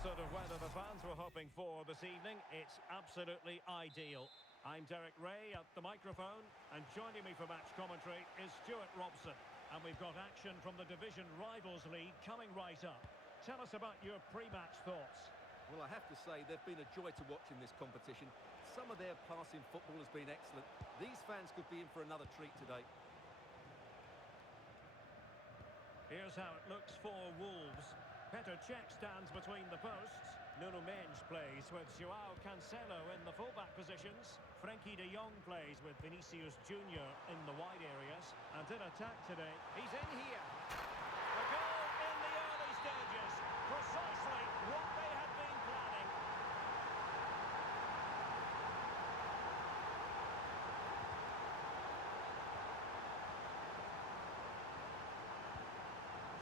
sort of weather the fans were hoping for this evening. It's absolutely ideal. I'm Derek Ray at the microphone, and joining me for match commentary is Stuart Robson. And we've got action from the Division Rivals League coming right up. Tell us about your pre-match thoughts. Well, I have to say, they've been a joy to watch in this competition. Some of their passing football has been excellent. These fans could be in for another treat today. Here's how it looks for Wolves. Petr Cech stands between the posts. Nuno Mendes plays with Joao Cancelo in the fullback positions. Frenkie de Jong plays with Vinicius Junior in the wide areas. And in attack today, he's in here. A goal in the early stages. Precisely what they had been planning.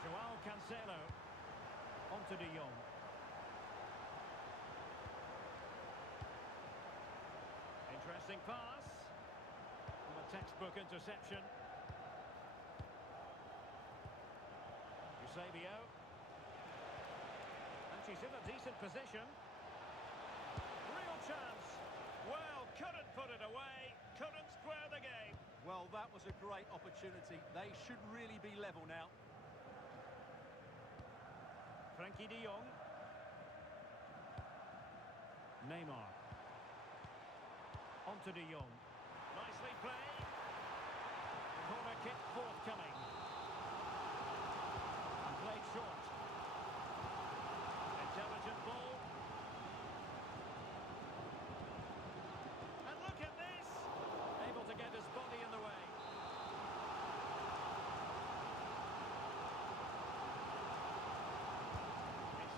Joao Cancelo. On to De Jong. Interesting pass. And a textbook interception. Eusebio. And she's in a decent position. Real chance. Well, couldn't put it away. Couldn't square the game. Well, that was a great opportunity. They should really be level now. Frenkie de Jong. Neymar. On to de Jong. Nicely played. Corner kick forthcoming. And played short. Intelligent ball. And look at this! Able to get his body in the way.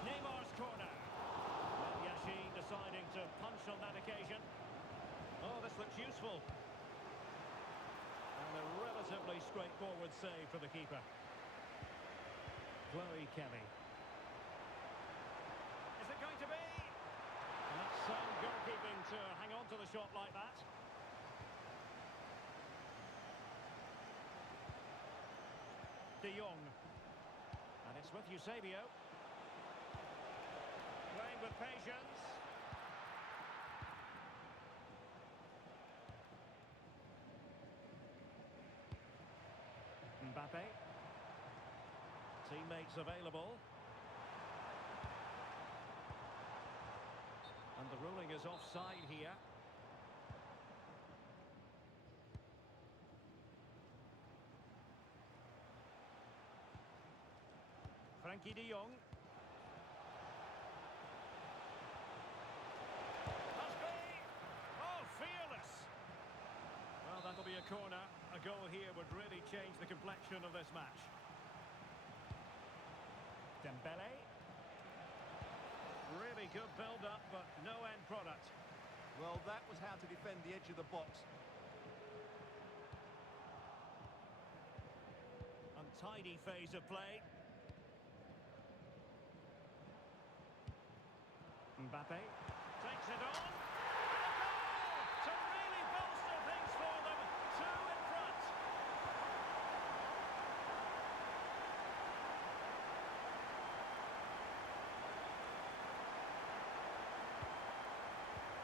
Neymar's corner. And Yashin deciding to punch on that occasion. Oh, this looks useful. And a relatively straightforward save for the keeper. Chloe Kelly. Is it going to be? And that's sound goalkeeping to hang on to the shot like that. De Jong. And it's with Eusebio. Playing with patience. Mbappe. Teammates available. And the ruling is offside here. Frenkie de Jong. Fearless. Well, that'll be a corner. A goal here would really change the complexion of this match. Dembele. Really good build-up, but no end product. Well, that was how to defend the edge of the box. Untidy phase of play. Mbappe takes it on.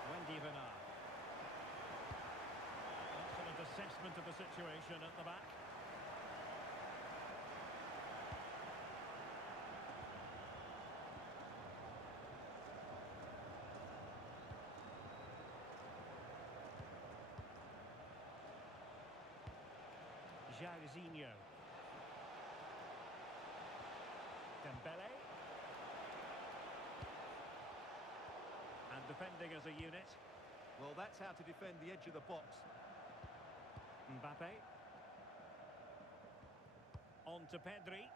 Wendy Bernard. Excellent assessment of the situation at the back. Jairzinho. Dembele. And defending as a unit. Well, that's how to defend the edge of the box. Mbappe. On to Pedri.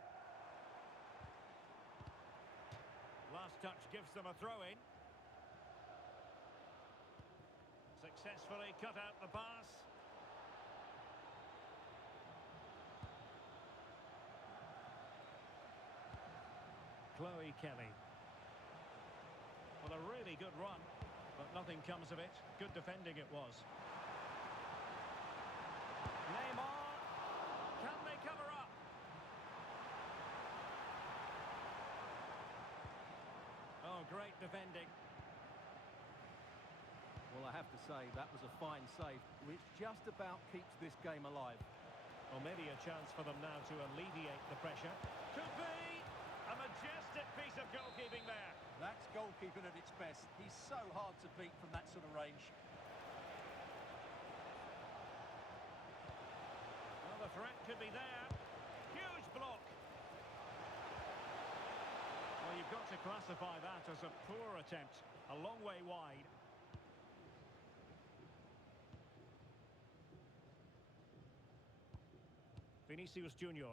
Last touch gives them a throw-in. Successfully cut out the pass. Chloe Kelly. Well, a really good run, but nothing comes of it. Good defending it was. Neymar. Can they cover up? Oh, great. great defending. Well, I have to say, that was a fine save, which just about keeps this game alive. Well, maybe a chance for them now to alleviate the pressure. Could be! A majestic piece of goalkeeping there. That's goalkeeping at its best. He's so hard to beat from that sort of range. Well, the threat could be there. Huge block. Well, you've got to classify that as a poor attempt. A long way wide. Vinicius Junior.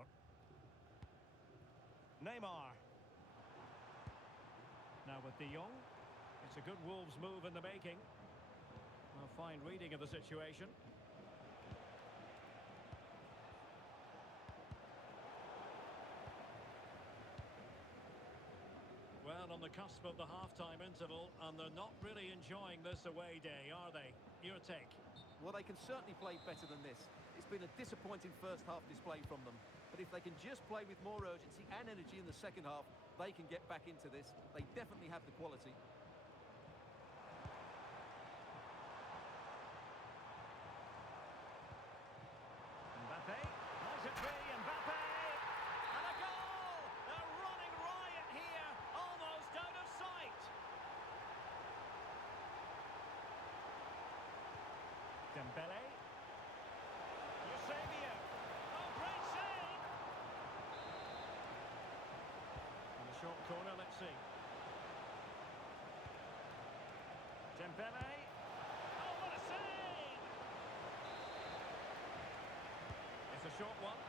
Neymar. Now with De Jong. It's a good Wolves move in the making. A fine reading of the situation. Well, on the cusp of the half-time interval, and they're not really enjoying this away day, are they? Your take? Well, they can certainly play better than this. It's been a disappointing first-half display from them. But if they can just play with more urgency and energy in the second half, they can get back into this. They definitely have the quality. Mbappe. Might it be Mbappe? And a goal! They're running riot here, almost out of sight. Dembele. Eusebio. Oh, great save! In the short corner, let's see. Dembele. Oh, what a save! It's a short one.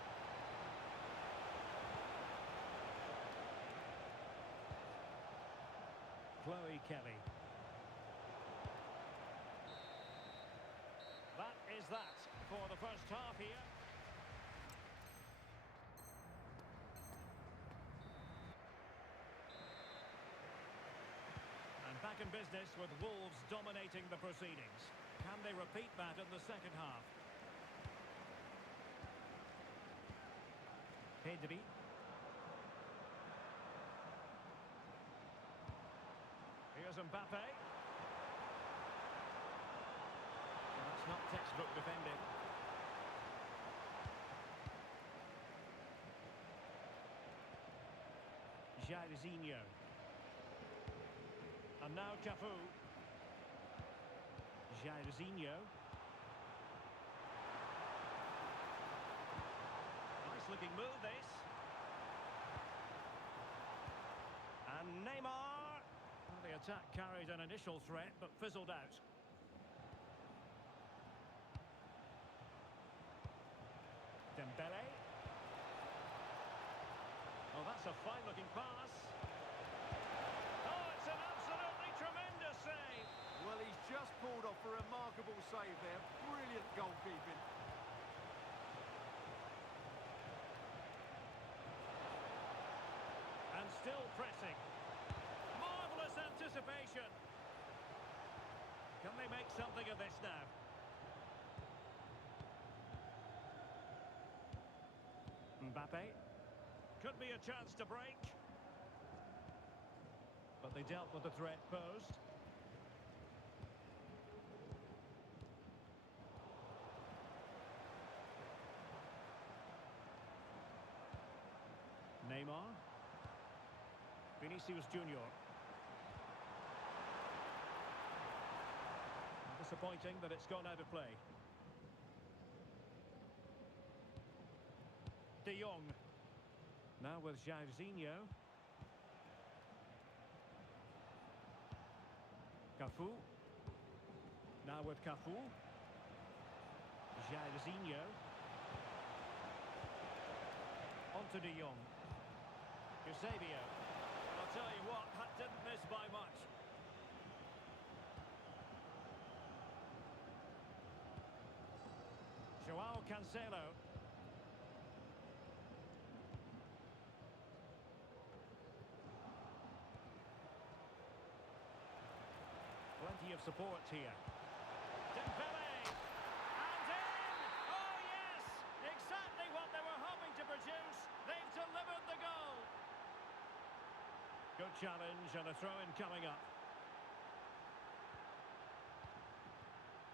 Chloe Kelly. That is that for the first half here. And back in business with Wolves dominating the proceedings. Can they repeat that in the second half? Pedri. Here's Mbappe. That's not textbook defending. Jairzinho. And now Cafu. Jairzinho. Nice looking move this. And Neymar. Well, the attack carried an initial threat but fizzled out. Dembele. Oh, that's a fine-looking pass. Oh, it's an absolutely tremendous save. Well, he's just pulled off a remarkable save there. Brilliant goalkeeping. And still pressing. Marvellous anticipation. Can they make something of this now? Mbappe. Could be a chance to break. But they dealt with the threat posed. Neymar. Vinicius Junior. Disappointing that it's gone out of play. De Jong. Now with Jairzinho. Cafu. Now with Cafu. Jairzinho. On to De Jong. Eusebio. I'll tell you what, that didn't miss by much. Joao Cancelo. Plenty of support here. Dembele! And in! Oh yes! Exactly what they were hoping to produce. They've delivered the goal. Good challenge and a throw-in coming up.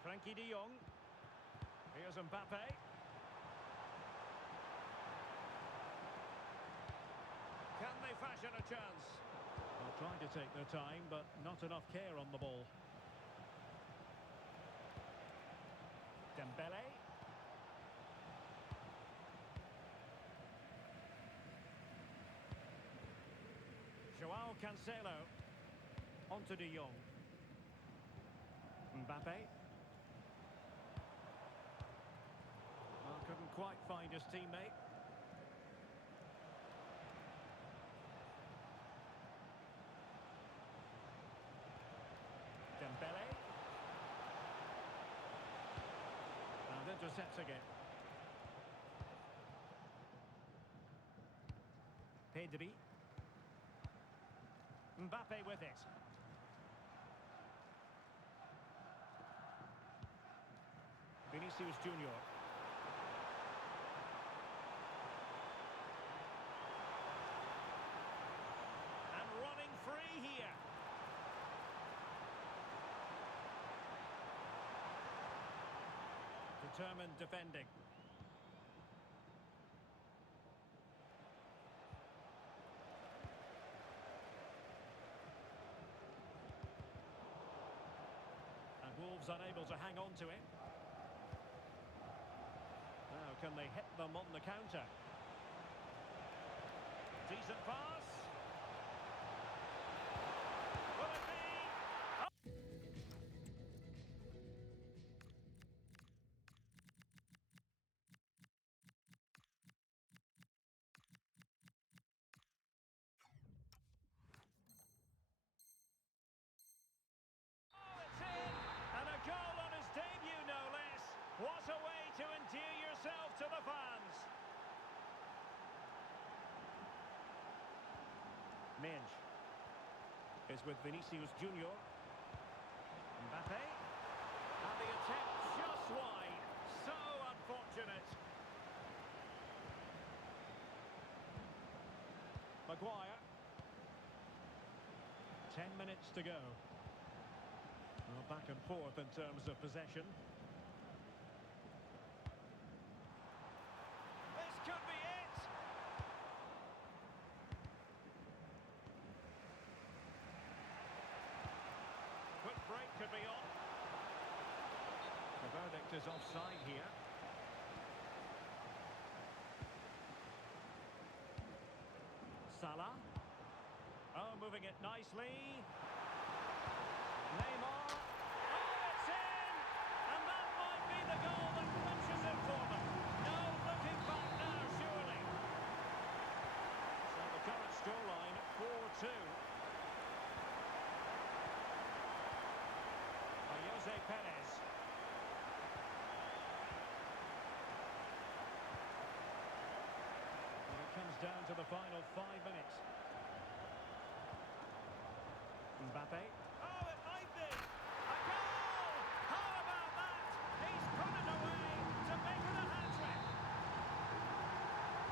Frankie de Jong. Here's Mbappe. Can they fashion a chance? Well, trying to take their time, but not enough care on the ball. Dembele. Joao Cancelo. Onto de Jong. Mbappe. Well, couldn't quite find his teammate. Dembele. And intercepting it. Pedri. Mbappe with it. Vinicius Junior. And running free here. Determined defending. And Wolves unable to hang on to it. Now can they hit them on the counter? Decent pass. Will it be? It's in! And a goal on his debut, no less. What a way to endear yourself to the fans. Menj is with Vinicius Junior. Mbappe. And the attempt just wide. So unfortunate. Maguire. 10 minutes to go. Well, back and forth in terms of possession. This could be it! Quick break could be on. The verdict is offside here. Salah. Oh, moving it nicely. Neymar. Oh, it's in! And that might be the goal that clinches it for them. No looking back now, surely. So the current scoreline, 4-2. By Jose Perez. And it comes down to the final 5 minutes. Mbappe. Oh, it might be! A goal! How about that? He's put it away to make it a hat-trick.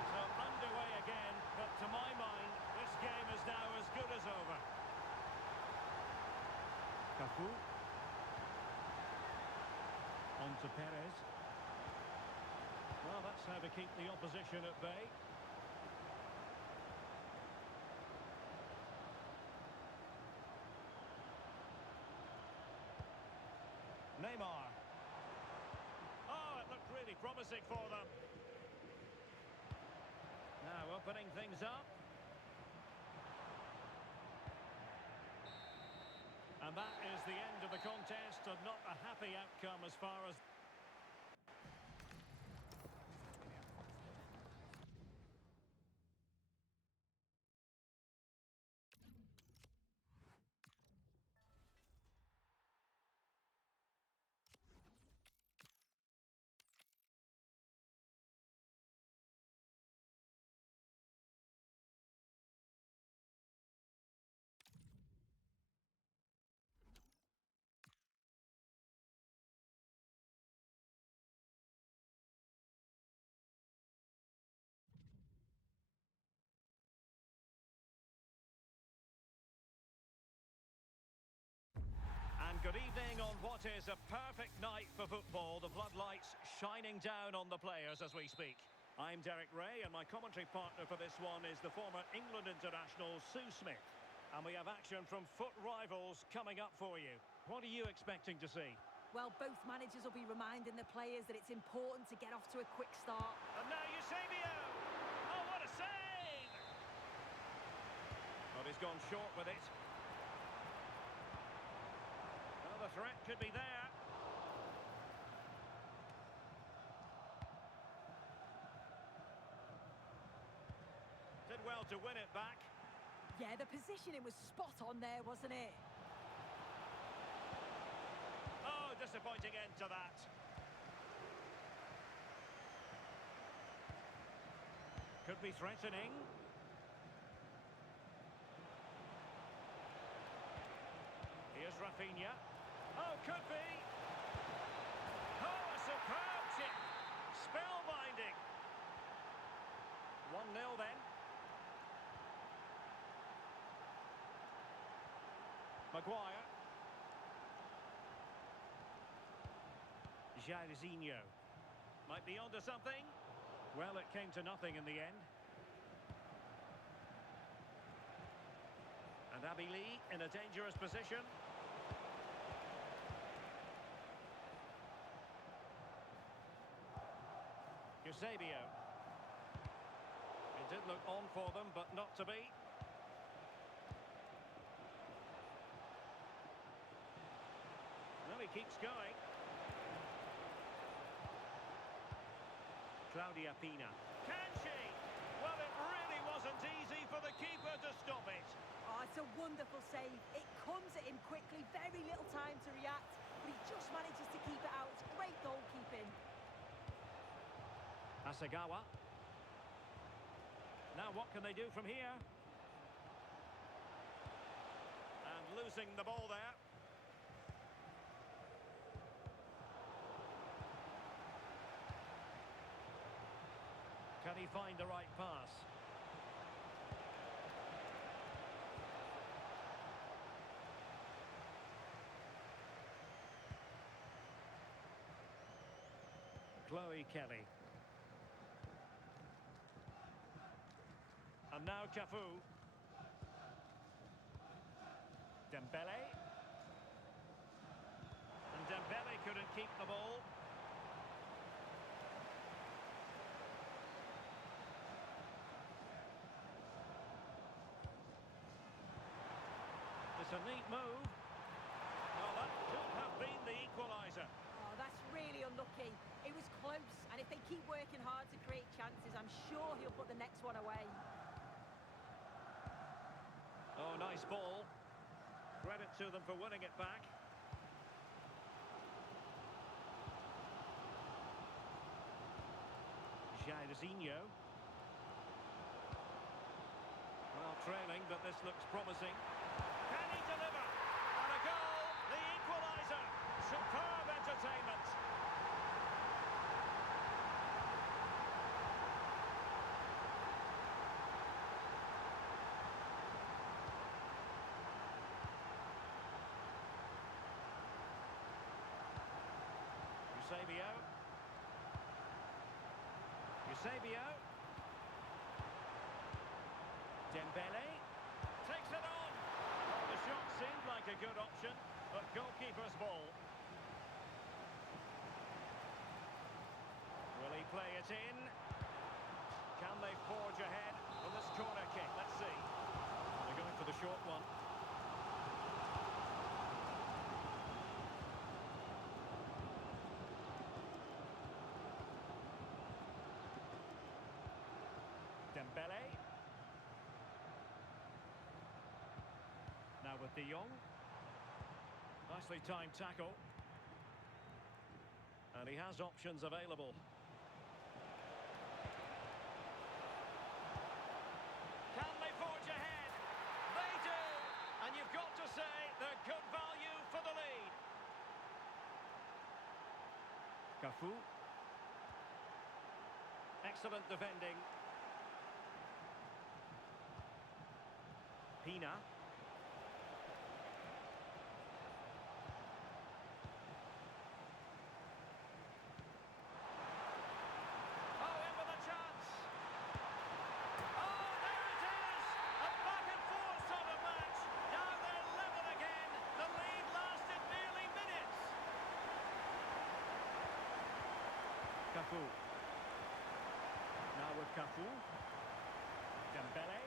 So underway again, but to my mind, this game is now as good as over. Cafu. On to Perez. Well, that's how to keep the opposition at bay. Neymar. Oh, it looked really promising for them. Now opening things up. And that is the end of the contest, and not a happy outcome as far as... Good evening on what is a perfect night for football. The floodlights shining down on the players as we speak. I'm Derek Ray, and my commentary partner for this one is the former England international Sue Smith. And we have action from foot rivals coming up for you. What are you expecting to see? Well, both managers will be reminding the players that it's important to get off to a quick start. And now Eusebio! Oh, what a save! Well, he's gone short with it. The threat could be there. Did well to win it back. Yeah, the positioning was spot on there, wasn't it? Oh, disappointing end to that. Could be threatening. Here's Rafinha. Oh, could be. Oh, a superb chip. Spellbinding. 1-0 then. Maguire. Jairzinho. Might be onto something. Well, it came to nothing in the end. And Abbey Lee in a dangerous position. Eusebio. It did look on for them, but not to be. Well, he keeps going. Claudia Pina. Can she? Well, it really wasn't easy for the keeper to stop it. Oh, it's a wonderful save. It comes at him quickly, very little time to react, but he just manages to keep it out. It's great goalkeeping. Asagawa. Now what can they do from here? And losing the ball there. Can he find the right pass? Chloe Kelly. And now Cafu. Dembele. And Dembele couldn't keep the ball. It's a neat move. Well, that could have been the equaliser. Oh, that's really unlucky. It was close, and if they keep working hard to create chances, I'm sure he'll put the next one away. Oh, nice ball. Credit to them for winning it back. Jairzinho. Well, trailing, but this looks promising. Can he deliver? And a goal, the equaliser. Superb entertainment. Eusebio. Eusebio. Dembele. Takes it on. Well, the shot seemed like a good option, but goalkeeper's ball. Will he play it in? Can they forge ahead with this corner kick? Let's see. They're going for the short one. Dembele. Now with De Jong. Nicely timed tackle. And he has options available. Can they forge ahead? They do! And you've got to say they're good value for the lead. Cafu. Excellent defending. Pina. Cafu. Now with Cafu. Dembele.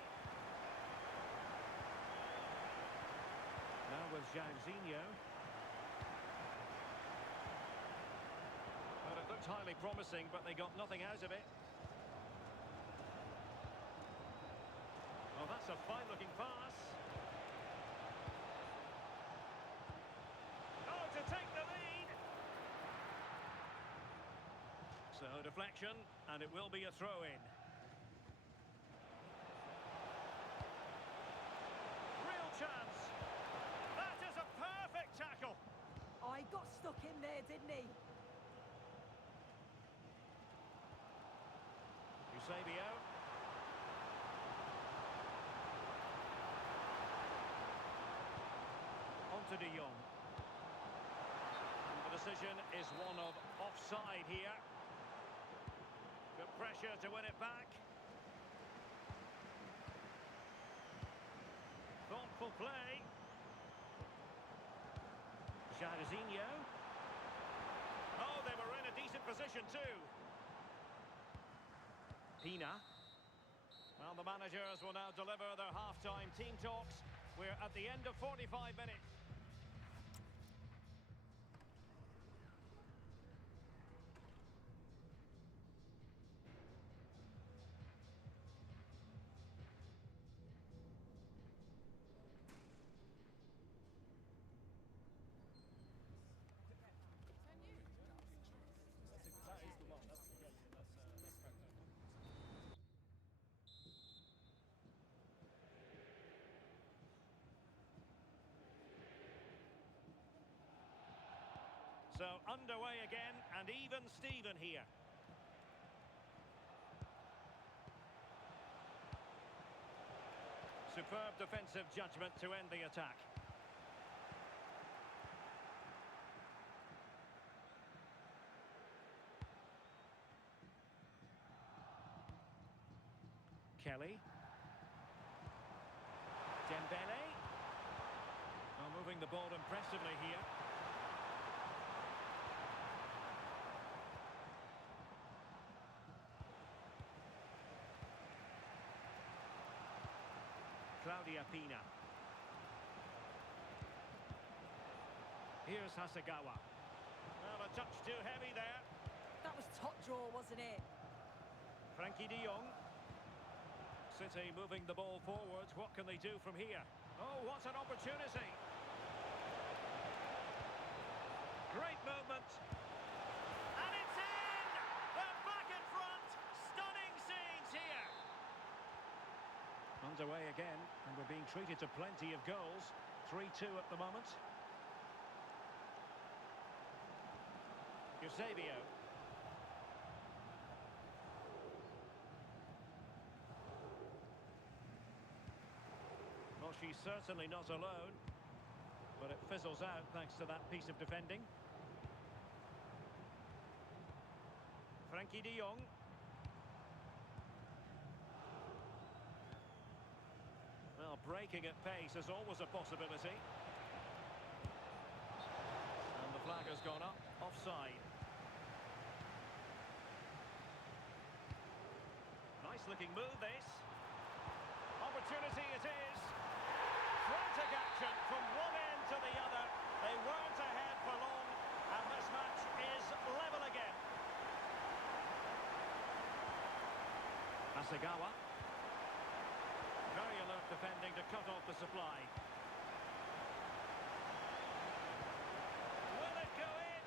Now with Jairzinho. Well, it looked highly promising, but they got nothing out of it. Well, that's a fine-looking pass. Oh, to take the lead! So, deflection, and it will be a throw-in. Real chance! That is a perfect tackle! Oh, he got stuck in there, didn't he? Eusebio. On to De Jong. And the decision is one of offside here. Good pressure to win it back. Thoughtful play. Jairzinho. Oh, they were in a decent position too. Pina. Well, the managers will now deliver their half-time team talks. We're at the end of 45 minutes. So underway again, and even Steven here. Superb defensive judgment to end the attack. Kelly. Dembele. Now moving the ball impressively here. Claudia Pina. Here's Hasegawa. Well, a touch too heavy there. That was top draw, wasn't it? Frankie de Jong. City moving the ball forwards. What can they do from here? Oh, what an opportunity. Great movement. And it's in! They're back in front. Stunning scenes here. Underway again, and we're being treated to plenty of goals. 3-2 at the moment. Eusebio. Well, she's certainly not alone, but it fizzles out thanks to that piece of defending. Frankie de Jong. Well, breaking at pace is always a possibility. And the flag has gone up, offside. Nice looking move, this. Opportunity it is. Frantic action from one end to the other. They weren't ahead for long, and this match is level again. Hasegawa. Very alert defending to cut off the supply. Will it go in?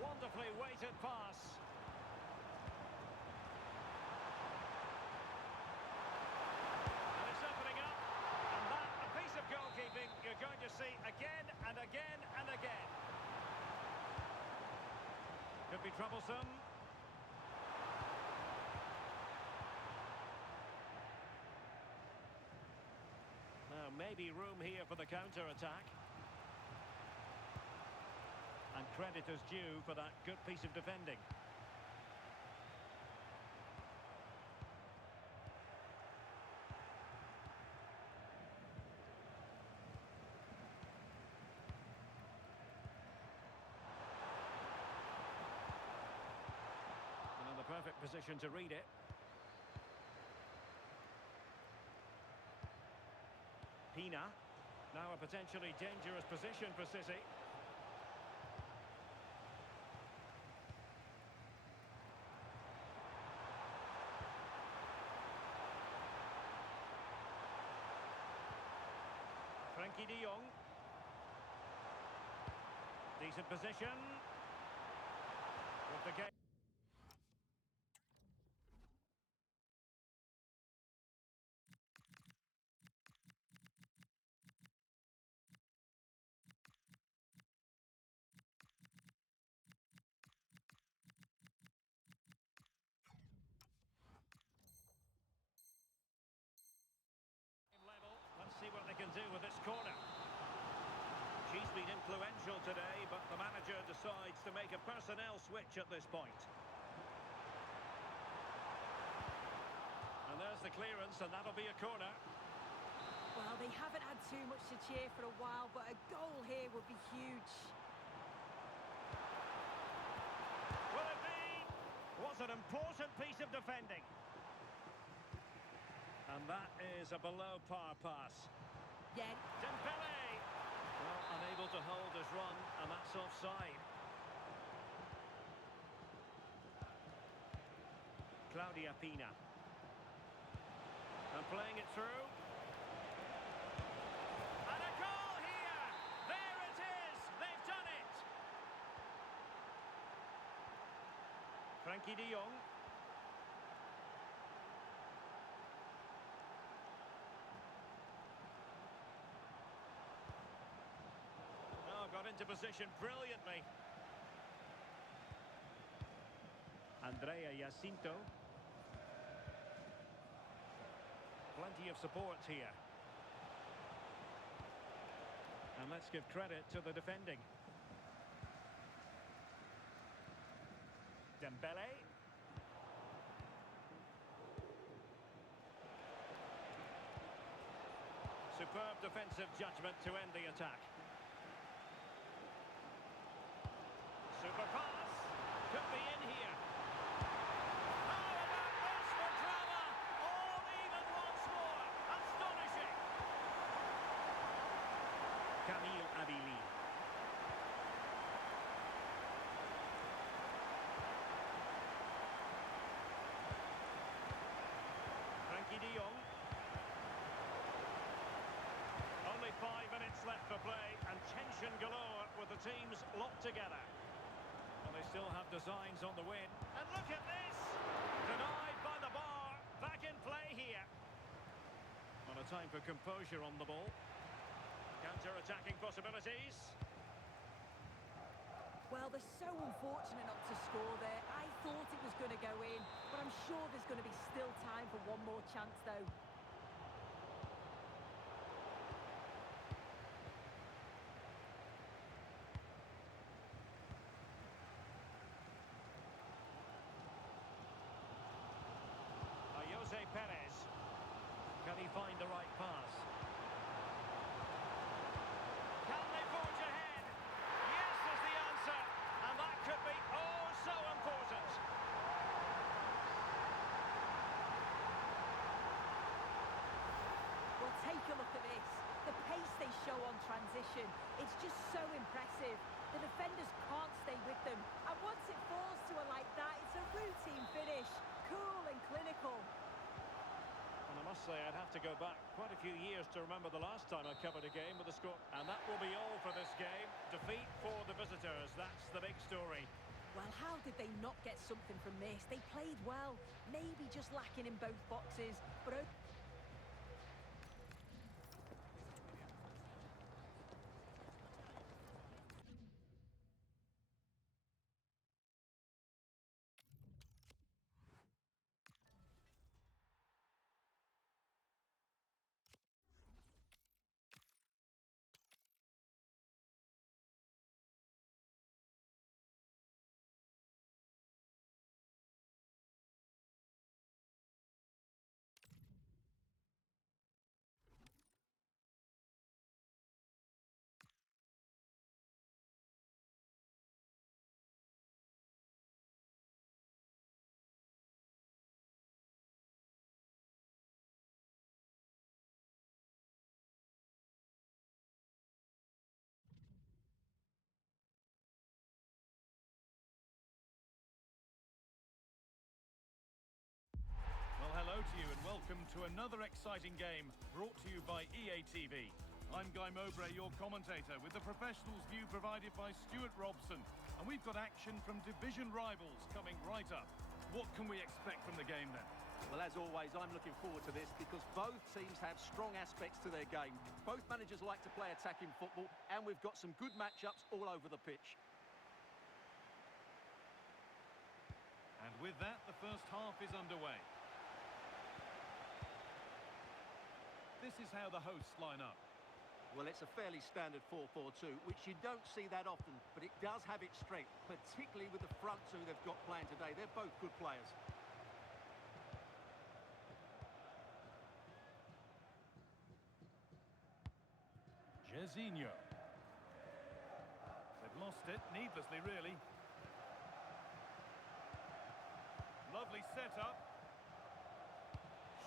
Wonderfully weighted pass. And it's opening up. And that, a piece of goalkeeping you're going to see again and again and again. Could be troublesome. Now, maybe room here for the counter-attack. And credit is due for that good piece of defending. perfect position to read it. Pina. Now a potentially dangerous position for City. Frenkie de Jong. Decent position. With the game. Level. Let's see what they can do with this corner. She's been influential today, but the manager decides to make a personnel switch at this point. And there's the clearance, and that'll be a corner. Well, they haven't had too much to cheer for a while, but a goal here would be huge. Will it be? Was an important piece of defending. And that is a below-par pass. Yeah. Dembele! Well, unable to hold his run, and that's offside. Claudia Pina. And playing it through. And a goal here! There it is! They've done it! Frenkie de Jong. Got into position brilliantly. Andrea Jacinto. Plenty of support here. And let's give credit to the defending. Dembele. Superb defensive judgment to end the attack. Super pass. Could be in here. How about this for drama? All even once more. Astonishing. Camille Adili. Frenkie de Jong. Only 5 minutes left for play, and tension galore with the teams locked together. They still have designs on the win. And look at this! Denied by the bar. Back in play here. On a time for composure on the ball. Counter-attacking possibilities. Well, they're so unfortunate not to score there. I thought it was going to go in, but I'm sure there's going to be still time for one more chance, though. Jose Perez. Can he find the right pass? Can they forge ahead? Yes is the answer. And that could be oh so important. Well, take a look at this. The pace they show on transition. It's just so impressive. The defenders can't stay with them. And once it falls to her like that, it's a routine finish. Cool and clinical. And I must say, I'd have to go back quite a few years to remember the last time I covered a game with a score. And that will be all for this game. Defeat for the visitors. That's the big story. Well, how did they not get something from this? They played well. Maybe just lacking in both boxes. But to another exciting game brought to you by EA TV. I'm Guy Mowbray, your commentator, with the professionals' view provided by Stuart Robson. And we've got action from division rivals coming right up. What can we expect from the game then? Well, as always, I'm looking forward to this because both teams have strong aspects to their game. Both managers like to play attacking football, and we've got some good matchups all over the pitch. And with that, the first half is underway. This is how the hosts line up. Well, it's a fairly standard 4-4-2, which you don't see that often, but it does have its strength, particularly with the front two they've got playing today. They're both good players. Jairzinho. They've lost it, needlessly really. Lovely setup.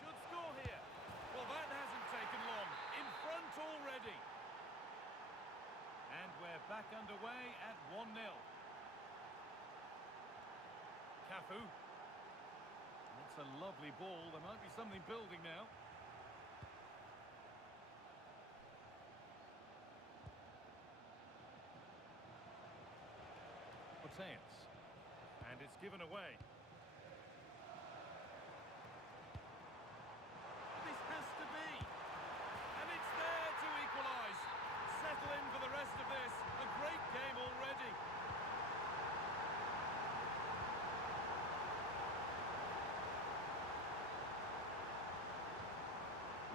Should score here. Well, that hasn't taken long. In front already. And we're back underway at 1-0. Cafu. That's a lovely ball. There might be something building now. Mateus. And it's given away. This has to be. And it's there to equalise. Settle in for the rest of this. A great game already.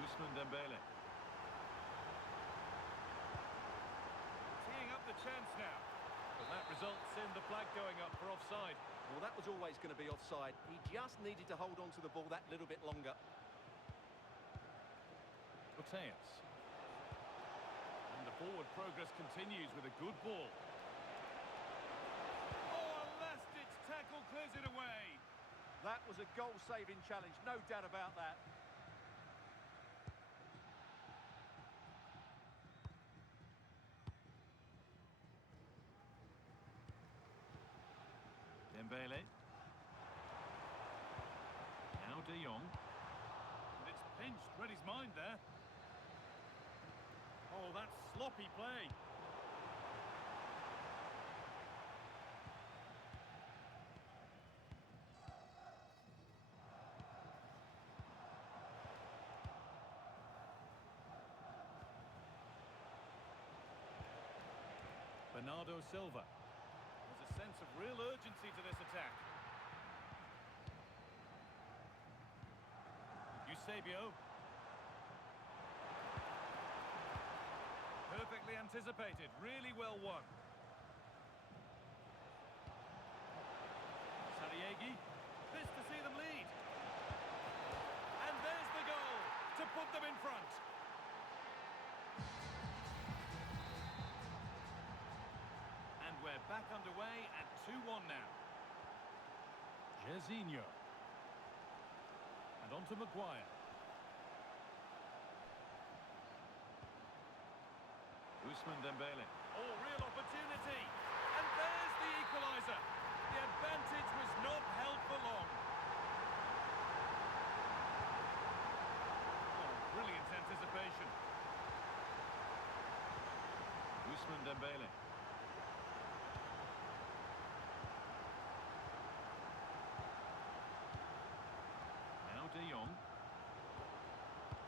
Ousmane Dembele. Teeing up the chance now. But that results in the flag going up for offside. Well, that was always going to be offside. He just needed to hold on to the ball that little bit longer. Mateus. And the forward progress continues with a good ball. Oh, a last-ditch tackle clears it away. That was a goal-saving challenge, no doubt about that. Dembele. Now De Jong. And it's pinched, read his mind there. Oh, that's sloppy play. Bernardo Silva. There's a sense of real urgency to this attack. Eusebio. Perfectly anticipated, really well won. Sariegi. This to see them lead. And there's the goal to put them in front. And we're back underway at 2-1 now. Jairzinho. And on to Maguire. Ousmane Dembele. Oh, real opportunity. And there's the equaliser. The advantage was not held for long. Oh, brilliant anticipation. Ousmane Dembele. Now De Jong.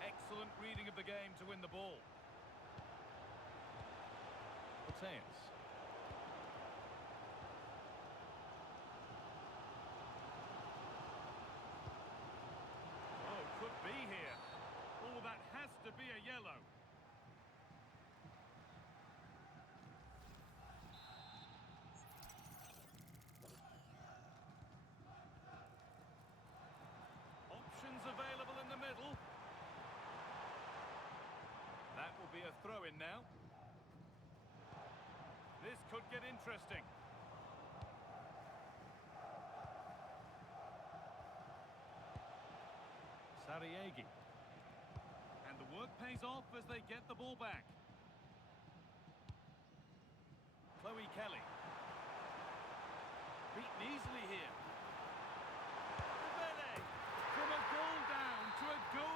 Excellent reading of the game to win the ball. Mateus. Oh, could be here. Oh, that has to be a yellow. Options available in the middle. That will be a throw-in now. This could get interesting. Sariegi. And the work pays off as they get the ball back. Chloe Kelly. Beaten easily here. Dembele. From a goal down to a goal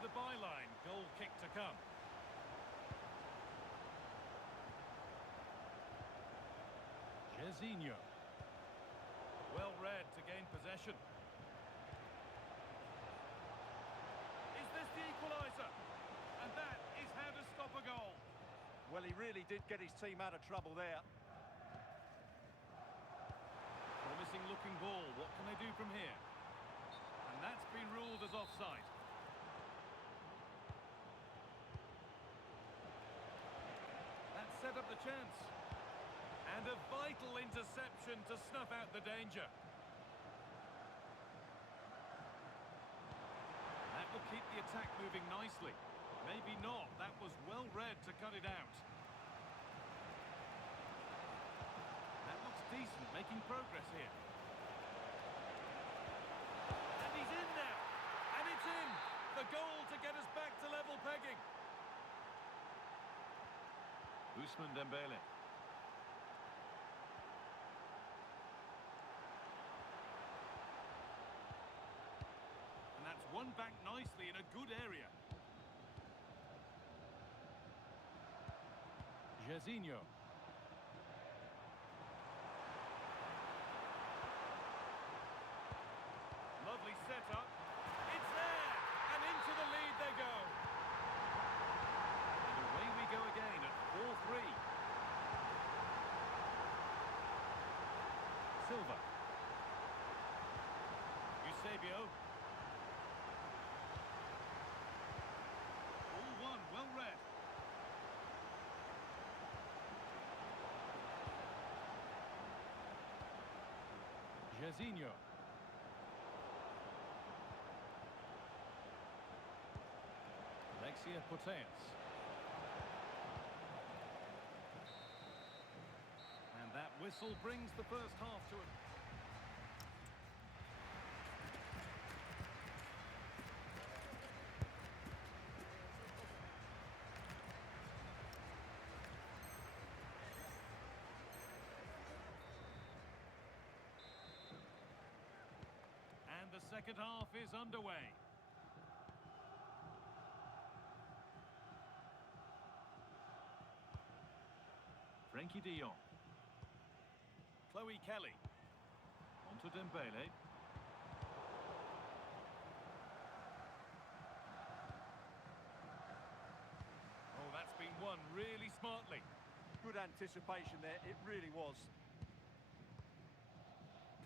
over the byline. Goal kick to come. Jorginho. Well read to gain possession. Is this the equaliser? And that is how to stop a goal. Well, he really did get his team out of trouble there. Promising looking ball. What can they do from here? And that's been ruled as offside. That set up the chance. And a vital interception to snuff out the danger. That will keep the attack moving nicely. Maybe not. That was well read to cut it out. That looks decent, making progress here. And he's in now. And it's in. The goal to get us back to level pegging. Ousmane Dembele. And that's won back nicely in a good area. Jorginho. Lovely setup. It's there! And into the lead they go. And away we go again at 4-3. Silva. Eusebio. All one, well read. Jorginho. Alexia Putellas. And that whistle brings the first half to an... And the second half is underway. Frenkie de Jong. Chloe Kelly. On to Dembele. Oh, that's been won really smartly. Good anticipation there, it really was.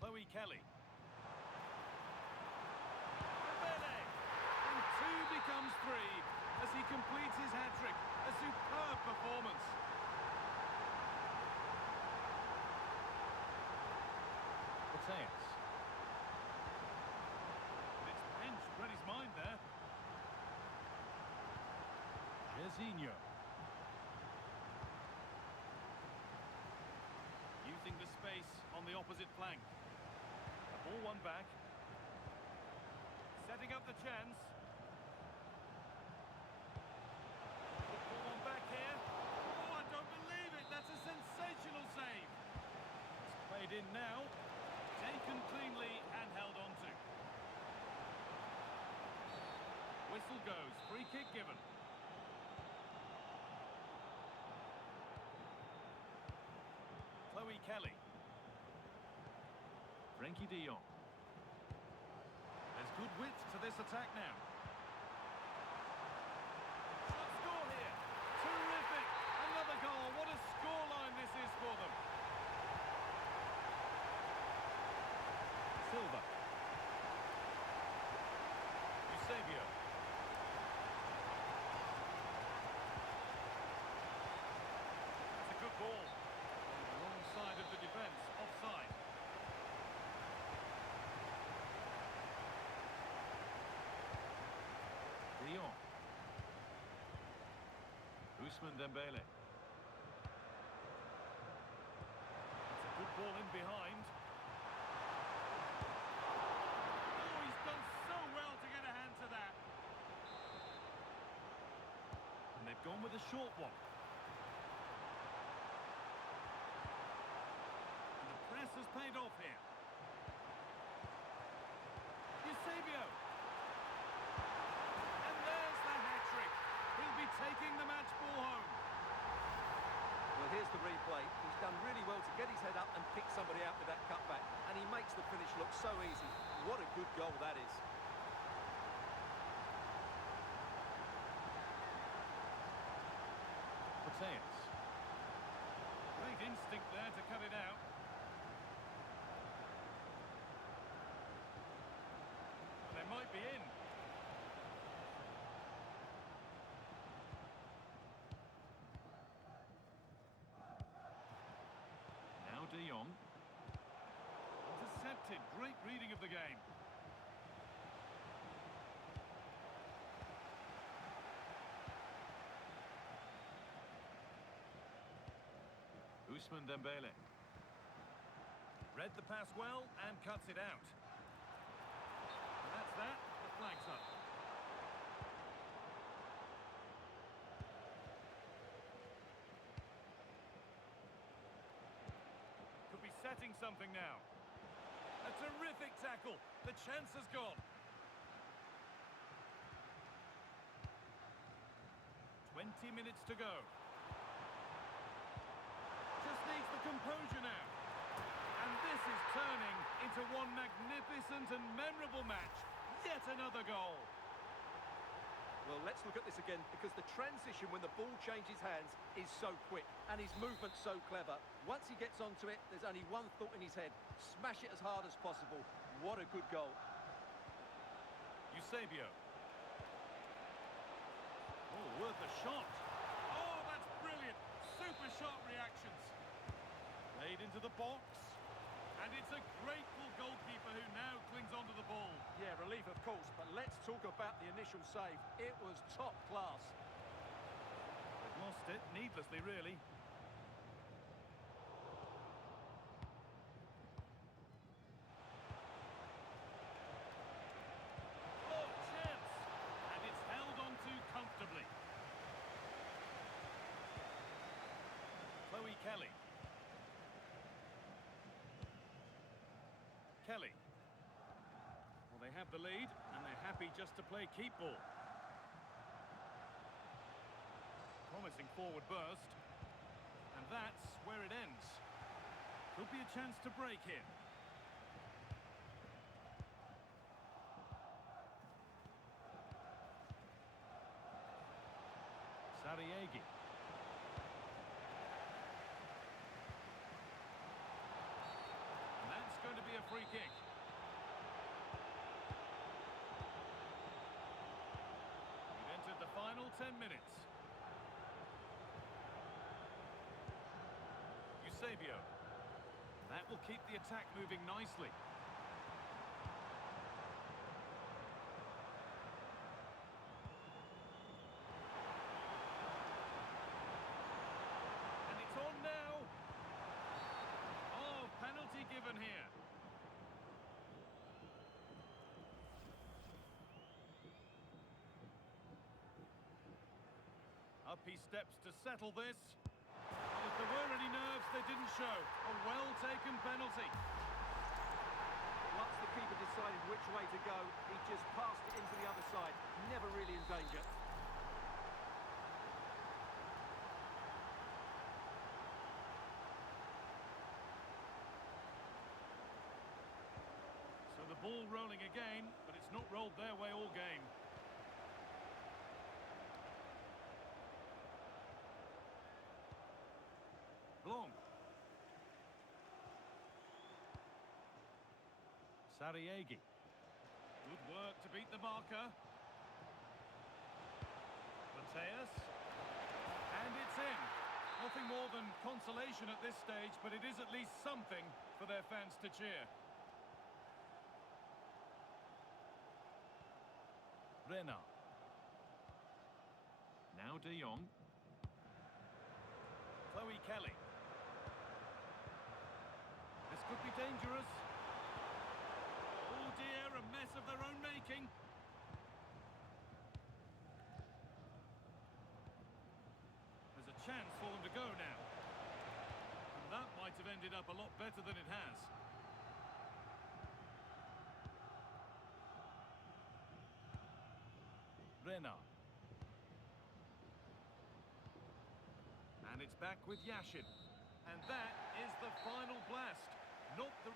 Chloe Kelly. Dembele! And two becomes three as he completes his hat-trick. A superb performance. Putellas. It's Bench read his mind there. Jorginho. Using the space on the opposite flank. The ball won back. Setting up the chance. The ball won back here. Oh, I don't believe it. That's a sensational save. It's played in now. Taken cleanly and held on to. Whistle goes. Free kick given. Chloe Kelly. Frenkie de Jong. There's good width to this attack now. Shot score here. Terrific. Another goal. What a scoreline this is for them. Silva. Eusebio. It's a good ball. On the wrong side of the defence, offside. De Jong. Ousmane Dembele. It's a good ball in behind. Gone with a short one. And the press has paid off here. Eusebio. And then taking the match ball home. Well, here's the replay. He's done really well to get his head up and pick somebody out with that cutback, and he makes the finish look so easy. What a good goal that is. Mateus. Great instinct there to cut it out. And they might be in. Now De Jong. Intercepted. Great reading of the game. Ousmane Dembele. Read the pass well and cuts it out. And that's that. The flag's up. Could be setting something now. A terrific tackle. The chance has gone. 20 minutes to go. Just needs the composure now. And this is turning into one magnificent and memorable match. Yet another goal. Well, let's look at this again, because the transition when the ball changes hands is so quick, and his movement's so clever. Once he gets onto it, there's only one thought in his head: smash it as hard as possible. What a good goal. Eusebio. Oh, worth a shot. Oh, that's brilliant. Super sharp reactions. Played into the box. And it's a grateful goalkeeper who now clings onto the ball. Yeah, relief of course, but let's talk about the initial save. It was top class. They've lost it needlessly, really. Oh, chance! And it's held on to comfortably. Chloe Kelly. Kelly. Well, they have the lead, and they're happy just to play keep ball. Promising forward burst. And that's where it ends. Could be a chance to break here. Sariegi. And that's going to be a free kick. We've entered the final 10 minutes. Eusebio. That will keep the attack moving nicely. And it's on now. Oh, penalty given here. Up he steps to settle this. If there were any nerves, they didn't show. A well-taken penalty. Once the keeper decided which way to go, he just passed it into the other side. Never really in danger. So the ball rolling again, but it's not rolled their way all game. Long. Sariegi. Good work to beat the marker. Mateus. And it's in. Nothing more than consolation at this stage, but it is at least something for their fans to cheer. Renard. Now De Jong. Chloe Kelly. This could be dangerous. Oh dear, a mess of their own making. There's a chance for them to go now. And that might have ended up a lot better than it has. Renard. And it's back with Yashin. And that is the final blast. Not the...